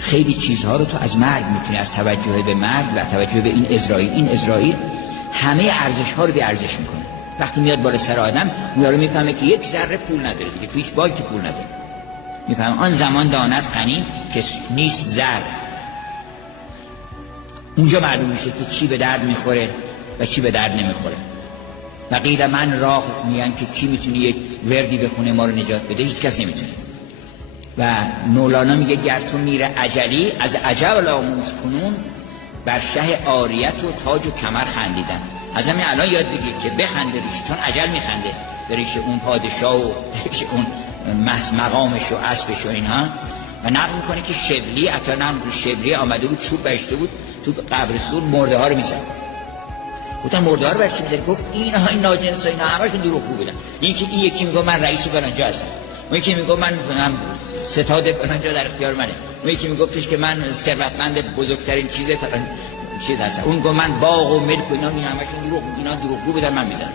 خیلی چیزها رو تو از مرگ میتونی، از توجه به مرگ و توجه به این اسرائیل همه ارزش ها رو بی ارزش میکنه. وقتی میاد بالا سر آدم میاره میفهمه که یک ذره پول نداره دیگه، تو هیچ بانکی پول نداره. میفهمه آن زمان داند غنی که نیست زر. اونجا معلوم میشه که چی به درد میخوره و چی به درد نمیخوره. و قیل من راه میگن که کی میتونه یک وردی بخونه ما رو نجات بده؟ هیچ کس نمیتونه. و مولانا میگه گر تو میر عجلی از عجب لاموس کنون بر شه عاریت و تاج و کمر خندیدن. از همین الان یاد بگیر که بخنده ریش، چون عجل میخنده به ریش اون پادشاه و ریش اون مقامش و اسبش و اینها. و نقل میکنه که شبلی، حتی نقل شبلی آمده بود چوب بشته بود تو قبرستون مرده ها رو میزد. گفتن مرده ها رو برچی میزد؟ گفت اینها این ناجنس ها اینا همشون دروغگو بودن. این یکی میگه من رئیس فلانجا هستم، اون یکی میگه من ستاد فلانجا در اختیار منه، اون یکی میگفتش که من ثروتمند بزرگترین چیز فلان چیز هستم، اون گفت من باغ و ملک و اینا همشون دروغگو بودن من میزنم.